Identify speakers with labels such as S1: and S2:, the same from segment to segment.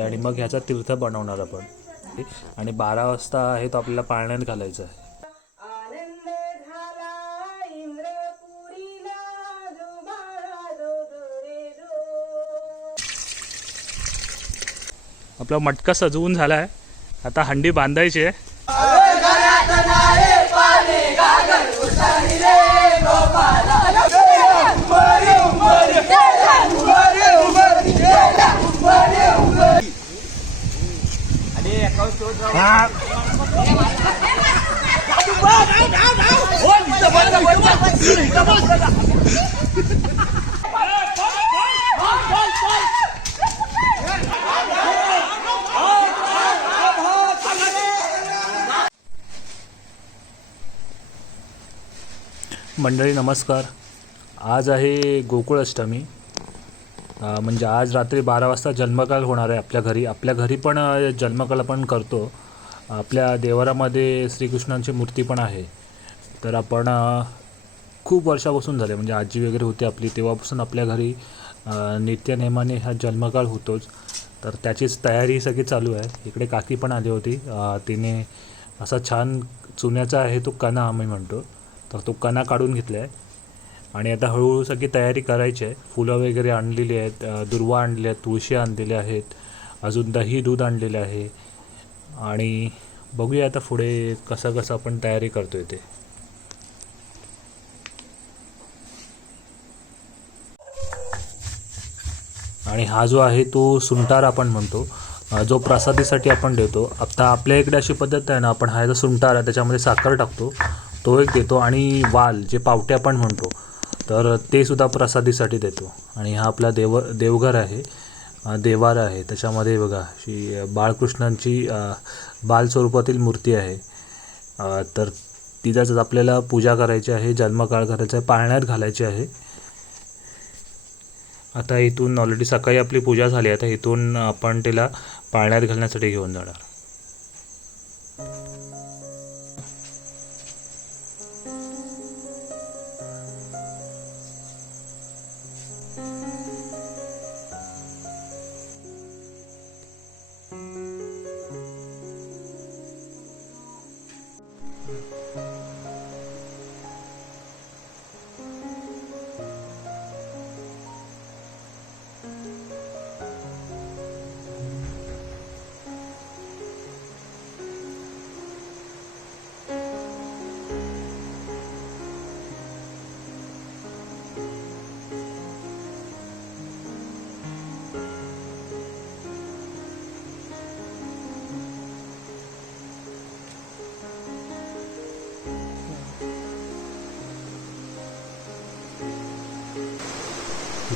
S1: आणि मग ह्याचा तीर्थ बनवणार आपण. आणि बारा वाजता आहे तो आपल्याला पाळण्यात घालायचा आहे. आपला मटका सजवून झाला आहे आता हंडी बांधायची आहे. मंडळी नमस्कार. आज आहे गोकुळ अष्टमी. म्हणजे आज रात्री बारा वाजता जन्मकाल होणार आहे आपल्या घरी. आपल्या घरी पण जन्मकाल आपण करतो. आपल्या देवारामध्ये श्रीकृष्णांची मूर्ती पण आहे. तर आपण खूप वर्षापासून झाले म्हणजे आजी वगैरे होती आपली तेव्हापासून आपल्या घरी नित्यनेमाने हा जन्मकाळ होतोच. तर त्याचीच तयारी सगळी चालू आहे. इकडे काकी पण आली होती. तिने असा छान चुन्याचा आहे तो कणा आम्ही म्हणतो. तर तो कणा काढून घेतला आहे आणि आता हळूहळू सगळी तयारी करायची आहे. फुलं वगैरे आणलेली आहेत दुर्वा आणलेल्या आहेत तुळशी आणलेल्या आहेत अजून दही दूध आणलेलं आहे. आणि बघूया आता पुढे कसं कसं आपण तयारी करतो आहे ते. आणि हा जो आहे तो सुंटार आपण म्हणतो. जो प्रसादीसाठी आपण देतो. आता आपल्या इकडे अशी पद्धत आहे ना आपण हा जो सुंटार आहे त्याच्यामध्ये साखर टाकतो. तो एक देतो आणि वाल जे पावटे आपण म्हणतो. तर ते सुद्धा प्रसादीसाठी देतो. आणि हा आपला देव देवघर आहे. देवार आहे. त्याच्यामध्ये बघा अशी बाळकृष्णांची बालस्वरूपातील मूर्ती आहे. तर तिच्याच आपल्याला पूजा करायची आहे जन्मकाळ करायचा आहे पाळण्यात घालायची आहे. आता इथून ऑलरेडी सकाळी आपली पूजा झाली. आता इथून आपण तिला पाळण्यात घालण्यासाठी घेऊन जाणार.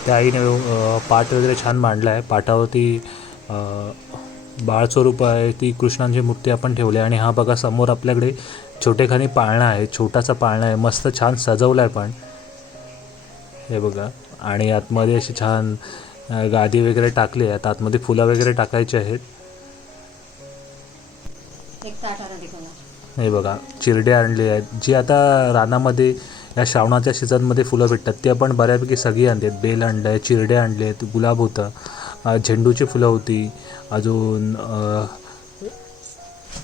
S1: इथे आईने पाट वगैरे छान मांडला आहे. पाटावरती अ, बाळस्वरूप आहे ती कृष्णांची मूर्ती आपण ठेवली आहे. आणि हा बघा समोर आपल्याकडे छोटेखानी पाळणा आहे छोटासा पाळणा आहे. मस्त छान सजवला आहे पण. हे बघा. आणि आतमध्ये अशी छान गादी वगैरे टाकली आहे. आता आतमध्ये फुलं वगैरे टाकायची आहेत. हे बघा चिरडे आणले आहेत. जी आता रानामध्ये या श्रावणाच्या सीझनमध्ये फुलं भेटतात. ते आपण बऱ्यापैकी सगळी आणली आहेत बेल आणलं आहे चिरडे आणले आहेत गुलाब होतं झेंडूची फुलं होती अजून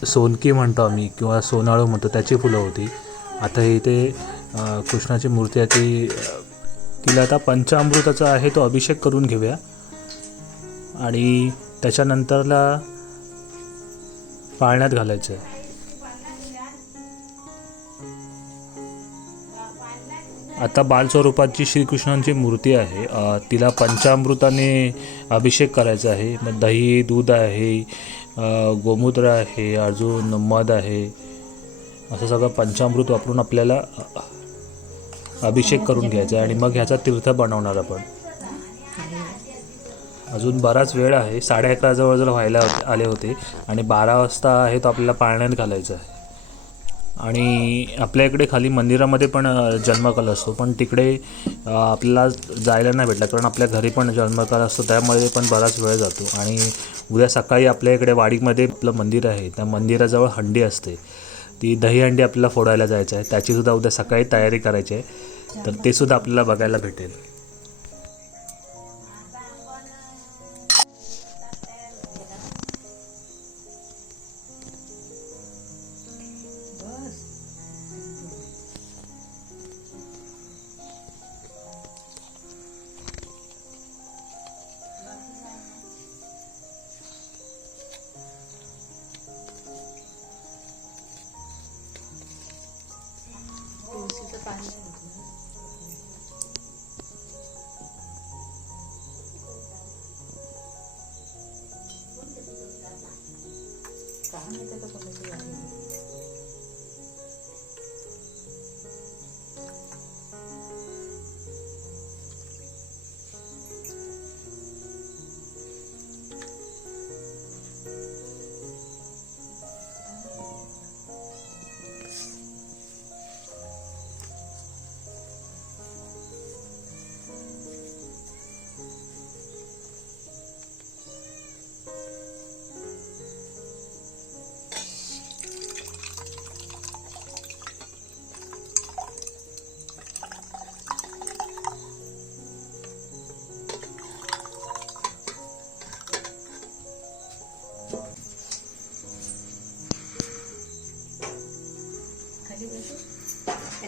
S1: सोनकी म्हणतो आम्ही किंवा सोनाळू म्हणतो त्याची फुलं होती. आता हे इथे कृष्णाची मूर्ती आहे ती तिला आता पंचामृताचा आहे तो अभिषेक करून घेऊया. आणि त्याच्यानंतरला पाळण्यात घालायचं आहे आता बालस्वरूपाची श्रीकृष्णांची मूर्ती आहे. तिला पंचामृताने अभिषेक करायचा आहे. मग दही दूध आहे. गोमूत्र आहे. अजून मध आहे. असं सगळं पंचामृत वापरून आपल्याला अभिषेक करून घ्यायचा आहे. आणि मग ह्याचा तीर्थ बनवणार आपण. अजून बराच वेळ आहे. साडे अकरा जवळ व्हायला आले होते. आणि बारा वाजता आहे तो आपल्याला पाळण्यात घालायचा आहे. आणि आपल्या इकडे खाली मंदिरामध्ये पण जन्मकाल असतो. पण तिकडे आपल्याला जायला नाही भेटला. कारण आपल्या घरी पण जन्मकाल असतो. त्यामध्ये पण बराच वेळ जातो. आणि उद्या सकाळी आपल्या इकडे वाडीमध्ये आपलं मंदिर आहे. त्या मंदिराजवळ हंडी असते. ती दही हंडी आपल्याला फोडायला जायचं आहे. त्याचीसुद्धा उद्या सकाळी तयारी करायची आहे. तर ते सुद्धा आपल्याला बघायला भेटेल.
S2: खाली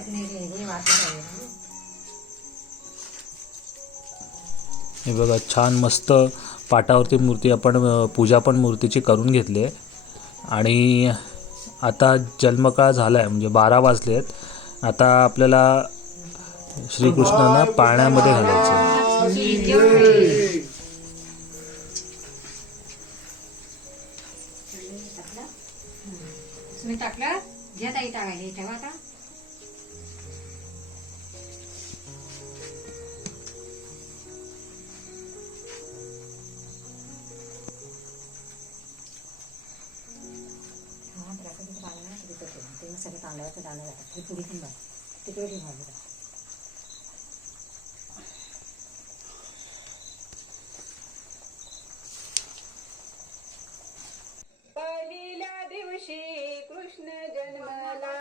S2: हे
S1: हे बघा छान मस्त पाटावरती मूर्ती आपण पूजा पण मूर्तीची करून घेतली आहे. आणि आता जन्मकाळ झाला आहे म्हणजे बारा वाजले आहेत आता आपल्याला श्रीकृष्णांना पाण्यामध्ये घालायचं
S2: टाकलं? घ्या ताई टाकायचे ठेवा आता. तांदळाचं दाणं जातात ही पुढे पण बघ तिकडे ठेवा जरा.
S3: पहिल्या दिवशी कृष्ण जन्मला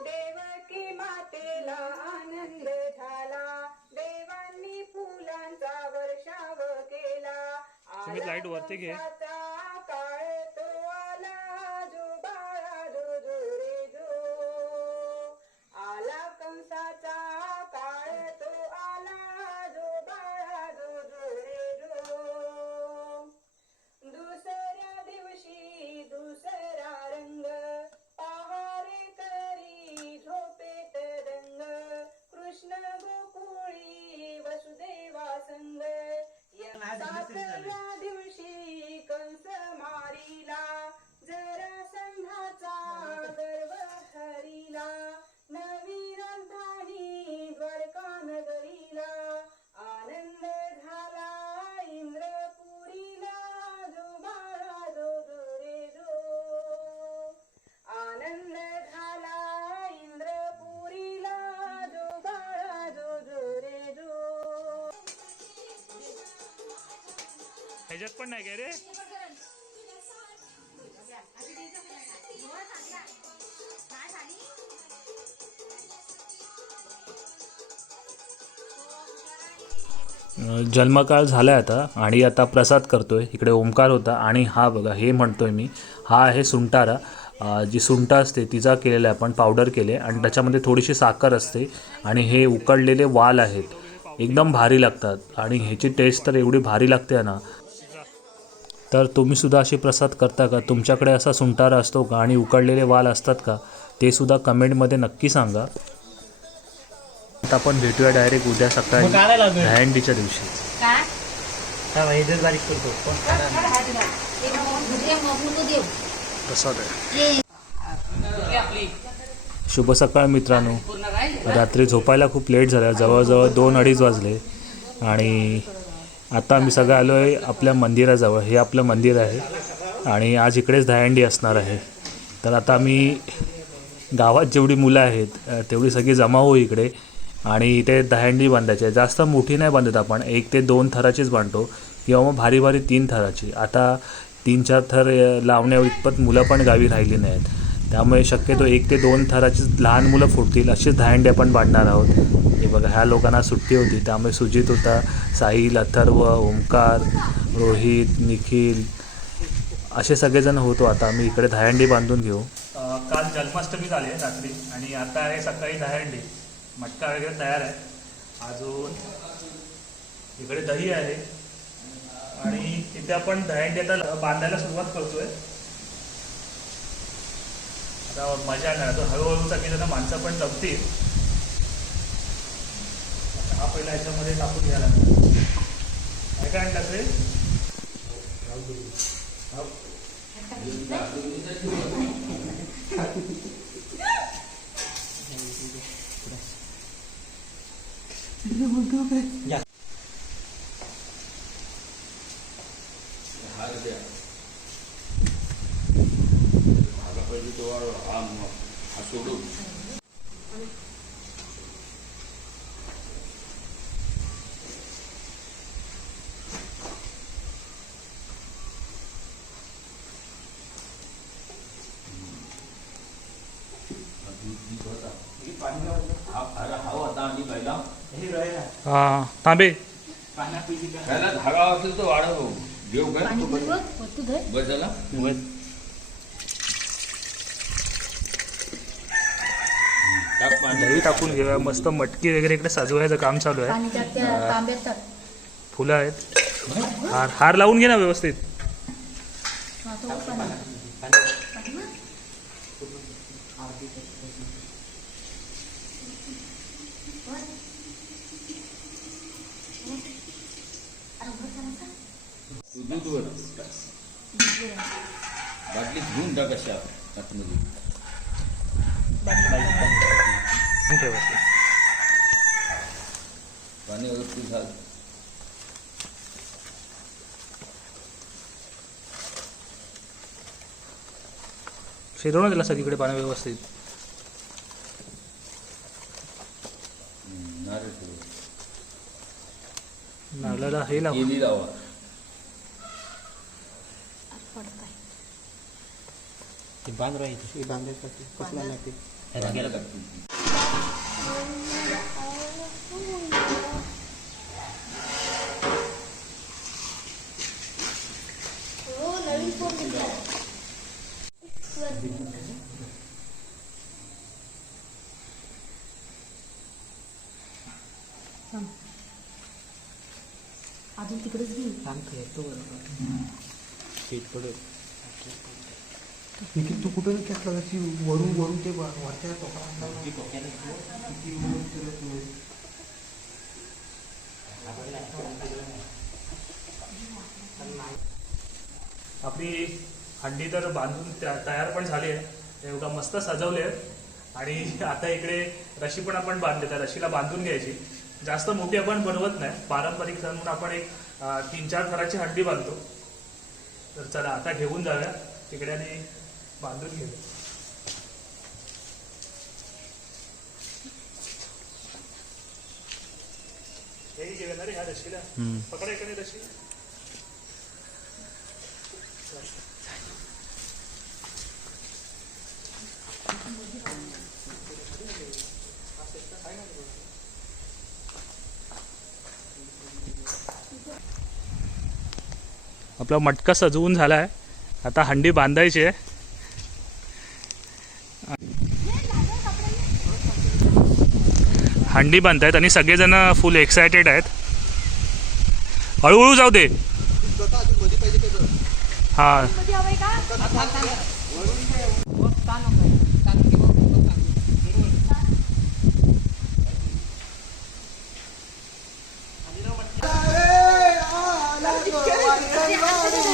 S3: देवकी मातेला आनंद झाला देवांनी फुलांचा वर्षाव केला
S1: लाइट वरती घे. ह्याच्यात पण नाही काय रे? जन्मकाळ झाला आहे आता आणि आता प्रसाद करतोय. इकडे ओंकार होता आणि हा बघा हे म्हणतोय मी. हा आहे सुंटारा. जी सुंटा असते तिचा केलेला आहे आपण पावडर केले आणि त्याच्यामध्ये थोडीशी साखर असते आणि हे उकडलेले वाल आहेत. एकदम भारी लागतात आणि ह्याची टेस्ट तर एवढी भारी लागते ना. तर तुम्ही सुद्धा असे प्रसाद करता का? तुमच्याकडे असा सुंटारा असतो का? आणि उकडलेले वाल असतात का? ते सुद्धा कमेंटमध्ये नक्की सांगा. आता आपण भेटूया डायरेक्ट उद्या सकाळी दहंडीच्या दिवशी. प्रसाद आहे. शुभ सकाळ मित्रांनो. रात्री झोपायला खूप लेट झाला. जवळजवळ दोन अडीच वाजले. आणि आता आम्ही सगळं आलो आहे आपल्या मंदिराजवळ. हे आपलं मंदिर आहे आणि आज इकडेच दहंडी असणार आहे. तर आता आम्ही गावात जेवढी मुलं आहेत तेवढी सगळी जमा हो इकडे. आणि इथे दहांडी बांधायची आहे. जास्त मोठी नाही बांधत आपण. एक ते दोन थराचीच बांधतो. किंवा मग भारी भारी तीन थराची. आता तीन चार थर अ, लावण्या इतपत मुलं पण गावी राहिली नाहीत. त्यामुळे शक्यतो एक ते दोन थराची लहान मुलं फुटतील अशीच दहंडी आपण बांधणार आहोत. हे बघा ह्या लोकांना सुट्टी होती त्यामुळे सुजित होता साहिल अथर्व ओंकार रोहित निखिल असे सगळेजण होतो. आता आम्ही इकडे दहंडी बांधून घेऊ. काल जन्माष्टमी झाली आहे रात्री आणि आता आहे सकाळी दहंडी मटका वगैरे तयार आहे. अजून इकडे दही आहे. आणि तिथे आपण दहंडी आता बांधायला सुरुवात करतोय. मजा येणार तो हळूहळू सगळी माणसं पण जमतील हा पहिला ह्याच्यामध्ये टाकून घ्यायला. काय काय आणलं ते
S4: हा तांबे.
S5: त्याला धागा असेल तर वाढव घेऊ काय? बस झाला टाक पाणी
S4: दही टाकून घेऊया मस्त मटकी वगैरे इकडे सजवायचं काम चालू आहे. फुलं आहेत. हार हार लावून घे ना व्यवस्थित.
S6: हा,
S5: बाटलीत घेऊन टाक अशा आतमध्ये. पाणी व्यवस्थित घाल
S4: शिरव ना त्याला सगळीकडे पाणी व्यवस्थित. नारळाला हे लाव.
S5: केली लावा.
S6: पडताय.
S5: पाणी टाकते.
S6: अजून तिकडेच घेऊ
S7: निखिल तू कुठं घेतला कशी वरून वरून ते वरच्या
S4: आपली हंडी तर बांधून तयार पण झाली आहे. एवढा मस्त सजवले आणि आता इकडे रशी पण आपण बांधले तर रशीला बांधून घ्यायची. जास्त मोठी आपण बनवत नाही. पारंपरिक सण म्हणून आपण एक तीन चार थराची हंडी बांधतो. तर चला आता घेऊन जाऊया. तिकडे आणि बांधून घेऊ ना रे ह्या रशीला पकडा इकडे रशी आपला मटका सजवून झाला आहे आता हंडी बांधायची आहे. हंडी बांधतायत आणि सगळेजण फुल एक्सायटेड आहेत. हळूहळू जाऊ दे. हा.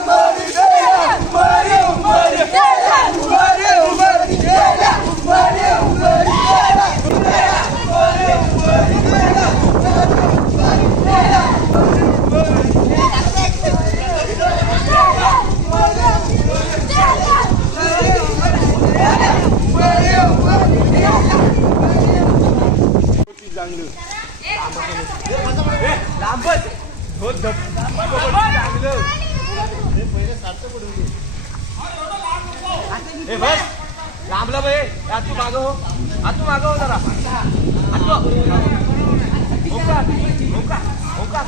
S8: Lambat. Lambat. Lambat. Lambat. Lambat.
S9: लांबला बाई आतू मागव आतू मागव जरा आतू ओका ओका ओका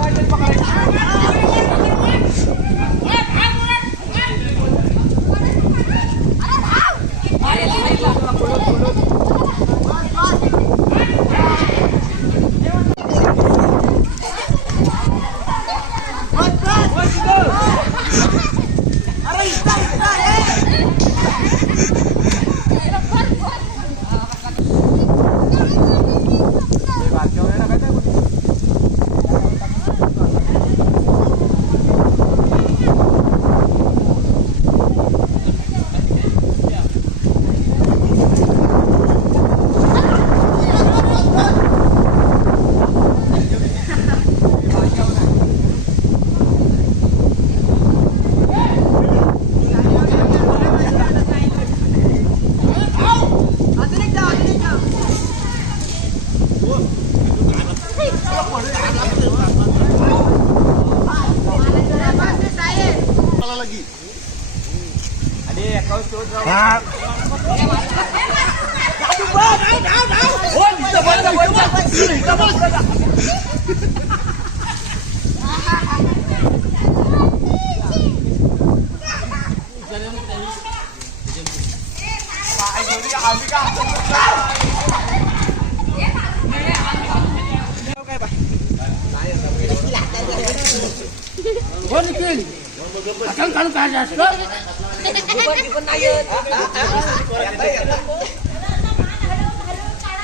S9: आणि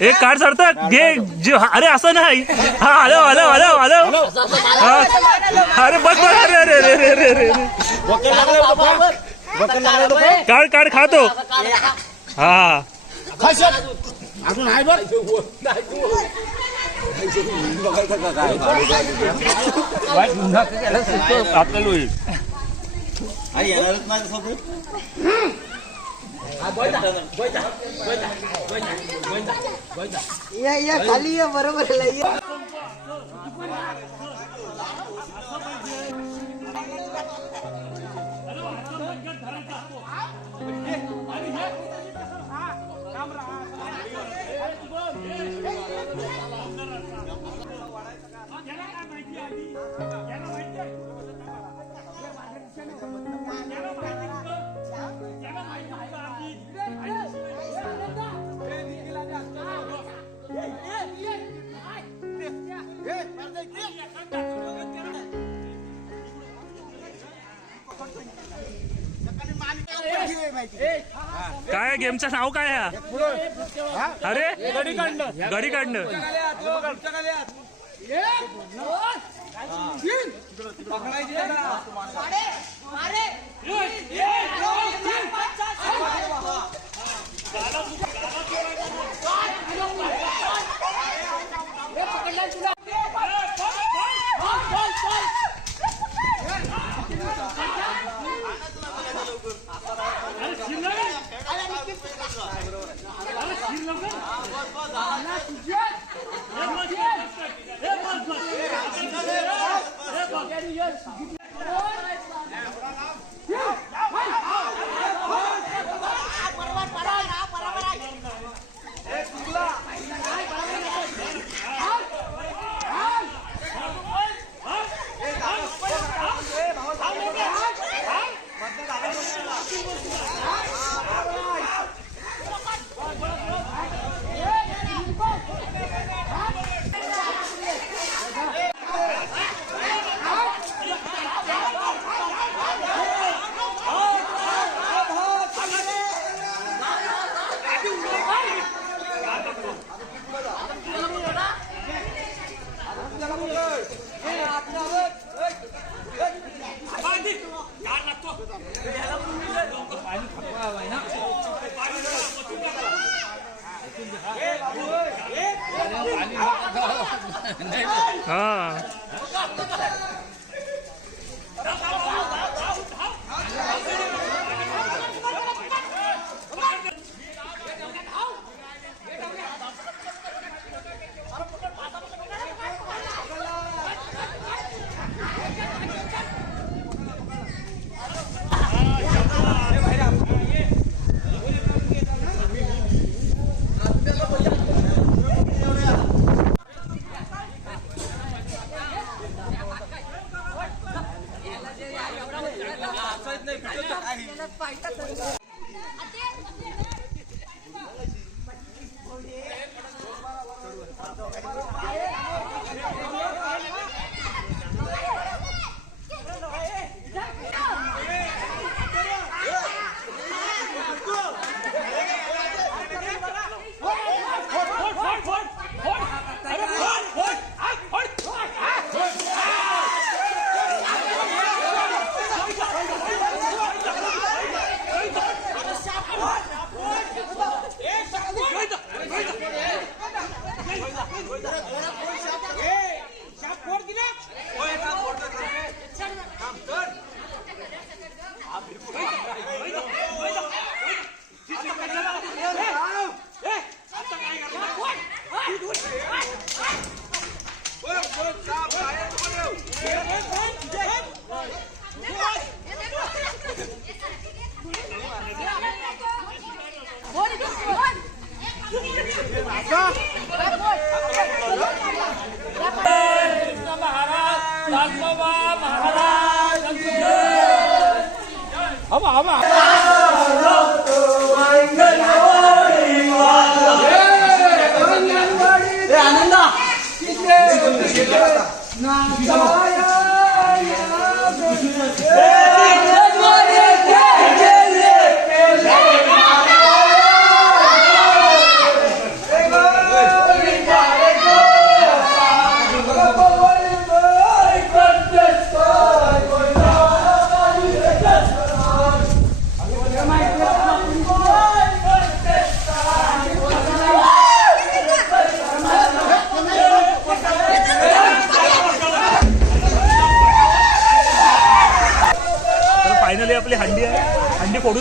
S9: एक
S4: कार्ड सरतात घे जे अरे असं नाही. हा हॅलो हॅलो हॅलो हॅलो हा. अरे बस बस अरे अरे अरे अरे अरे अरे. कार्ड कार्ड खातो. हा.
S5: आपल्याला होईल.
S9: या या खाली या बरोबर या
S4: काय गेमचं नाव काय हा अरे? गडी काढणं. गडी काढणं.
S10: हा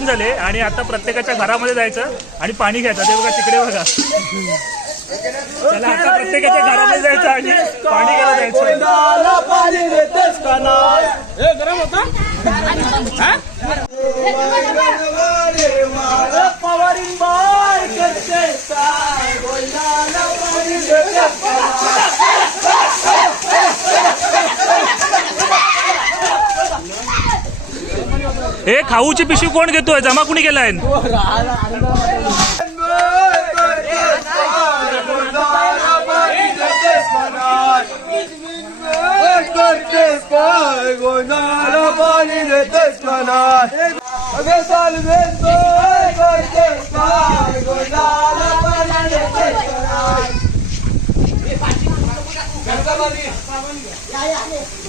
S10: झाले आणि आता प्रत्येकाच्या घरामध्ये जायचं आणि पाणी घ्यायचं. ते बघा तिकडे बघा. चला आता प्रत्येकाच्या घरामध्ये जायचं आणि पाणी घ्यायला जायचं. हे खाऊची पिशवी कोण घेतोय? जमा कुणी केलाय?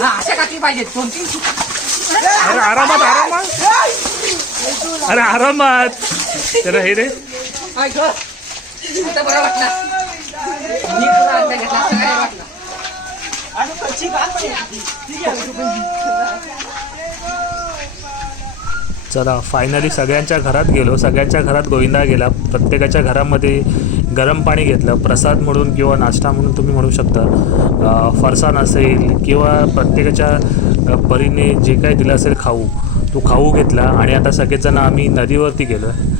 S11: अशा काठी पाहिजे दोन तीन
S10: अरे आरामात आरामात. अरे आरामात. त्याला हे रे.
S11: बरं घेतला
S10: चला फायनली सगळ्यांच्या घरात गेलो. सगळ्यांच्या घरात गोविंदा गेला. प्रत्येकाच्या घरामध्ये
S1: गरम पाणी घेतलं प्रसाद म्हणून किंवा नाश्ता म्हणून तुम्ही म्हणू शकता. फरसाण असेल किंवा प्रत्येकाच्या परीने जे काही दिलं असेल खाऊ तो खाऊ घेतला आणि आता सगळेजण आम्ही नदीवरती गेलो आहे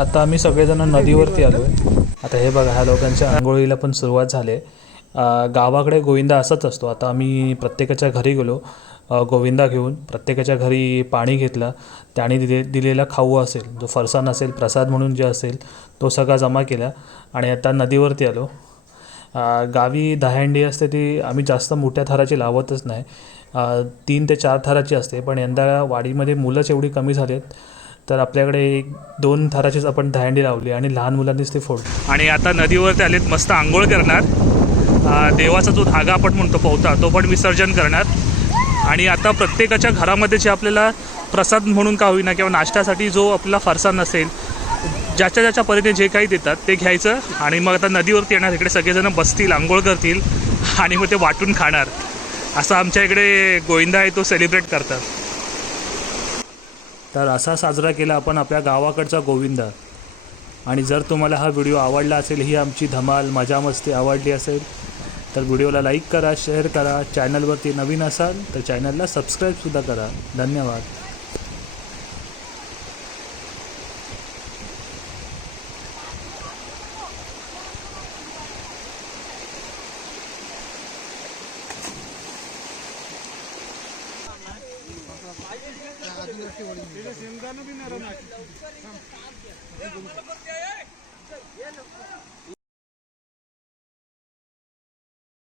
S1: आता आम्ही सगळेजण नदीवरती आलो आहे आता हे बघा ह्या लोकांच्या आंघोळीला पण सुरुवात झाली आहे. गावाकडे गोविंदा असाच असतो. आता आम्ही प्रत्येकाच्या घरी गेलो. गोविंदा घेऊन प्रत्येकाच्या घरी पाणी घेतलं. त्याने दिले दिलेला खाऊ असेल जो फरसाण असेल प्रसाद म्हणून जे असेल तो सगळा जमा केला आणि आता नदीवरती आलो. गावी दहाहंडी असते ती आम्ही जास्त मोठ्या थराची लावतच नाही. तीन ते चार थराची असते पण यंदा वाडीमध्ये मुलंच एवढी कमी झाली आहेत तर आपल्याकडे एक दोन थराचीच आपण दहांडी लावली आणि लहान मुलांनीच ते फोड आणि आता नदीवरती आलेत मस्त आंघोळ करणार. देवाचा जो धागा आपण म्हणतो पोहता तो पण विसर्जन करणार. आणि आता प्रत्येकाच्या घरामध्ये जे आपल्याला प्रसाद म्हणून का होईना किंवा नाश्त्यासाठी जो आपला फारसा नसेल ज्याच्या ज्याच्या परीने जे काही देतात ते घ्यायचं आणि मग आता नदीवरती येणार इकडे सगळेजण बसतील आंघोळ करतील आणि मग ते वाटून खाणार. असं आमच्या इकडे गोविंदा आहे तो सेलिब्रेट करतात. तर असा साजरा केला आपण आपल्या गावाकडचा गोविंदा. आणि जर तुम्हाला हा व्हिडिओ आवडला असेल ही आमची धमाल मजा मस्ती आवडली असेल तर व्हिडिओला लाईक करा शेअर करा चॅनलवरती नवीन असाल तर चॅनलला सबस्क्राईबसुद्धा करा. धन्यवाद.